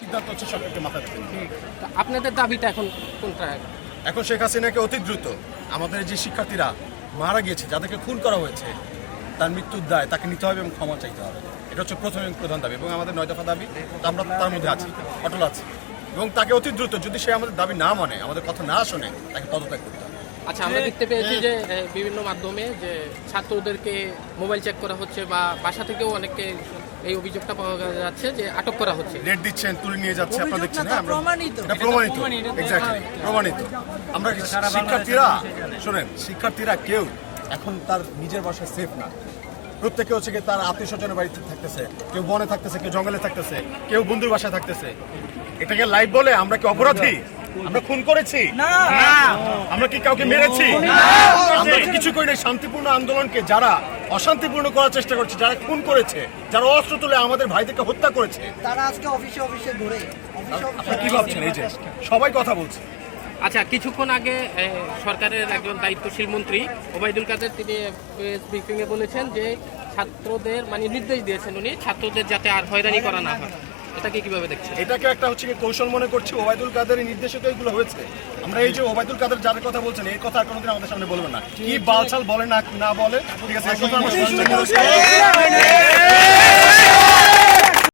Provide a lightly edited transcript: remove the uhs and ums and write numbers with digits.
সিদ্ধান্ত হচ্ছে সরকারকে মাথায় রাখতে হবে। আপনাদের দাবিটা এখন কোনটা? এখন শেখ হাসিনাকে অতি দ্রুত আমাদের যে শিক্ষার্থীরা মারা গিয়েছে, যাদেরকে খুন করা হয়েছে, তার মৃত্যুর দায় তাকে নিতে হবে এবং ক্ষমা চাইতে হবে। এটা হচ্ছে প্রথম এবং প্রধান দাবি এবং আমাদের 9 দফা দাবি, আমরা তার মধ্যে আছি, অটল আছি। এবং তাকে অতি দ্রুত, যদি সে আমাদের দাবি না মানে, আমাদের কথা না শোনে, তাকে পদত্যাগ করতে হবে। আচ্ছা, আমরা দেখতে পেয়েছি যে বিভিন্ন মাধ্যমে যে ছাত্রদেরকে মোবাইল চেক করা হচ্ছে বা বাসা থেকেও অনেককে এই অভিযোগটা পাওয়া যাচ্ছে যে আটক করা হচ্ছে। রেড দিচ্ছেন, তুলে নিয়ে যাচ্ছে, আপনারা দেখছেন। হ্যাঁ, প্রমাণিত। এটা প্রমাণিত, এক্স্যাক্টলি প্রমাণিত। আমরা শিক্ষার্থীরা, শোনেন, শিক্ষার্থীরা কেউ এখন তার নিজের বাসায় সেফ না। প্রত্যেকে হচ্ছে কি তার আত্মীয় স্বজনের বাড়িতে থাকতেছে, কেউ বনে থাকতেছে, কেউ জঙ্গলে থাকতেছে, কেউ বন্ধুর বাসায় থাকতেছে। এটাকে লাইভ বলে আমরা কি অপরাধী? আমরা খুন করেছি? না। আমরা কি কাউকে মেরেছি? আমরা কি কিছু করি না? শান্তিপূর্ণ আন্দোলনকে যারা অশান্তিপূর্ণ করার চেষ্টা করছে, যারা খুন করেছে, যারা অস্ত্র তুলে আমাদের ভাইদেরকে হত্যা করেছে, তারা আজকে অফিসে ঘুরে আপনারা কি ভাবছেন? এই যে সবাই কথা বলছে। আচ্ছা, কিছুক্ষণ আগে সরকারের একজন দায়িত্বশীল মন্ত্রী ওবায়দুল কাদের তিনি প্রেস ব্রিফিংয়ে বলেছেন যে ছাত্রদের নির্দেশ দিয়েছেন উনি, ছাত্রদের যাতে আর হয়রানি করা না হয়। এটাকে কিভাবে দেখছেন? এটাকে একটা হচ্ছে কি কৌশল মনে করছি। ওবায়দুল কাদেরের নির্দেশে তো এগুলো হয়েছে। আমরা এই যে ওবায়দুল কাদের যাদের কথা বলছেন, এই কথা আর কোনোদিন আমাদের সামনে বলবেন না। কি বালছাল বলে না বলে, ঠিক আছে, এই কথা আমরা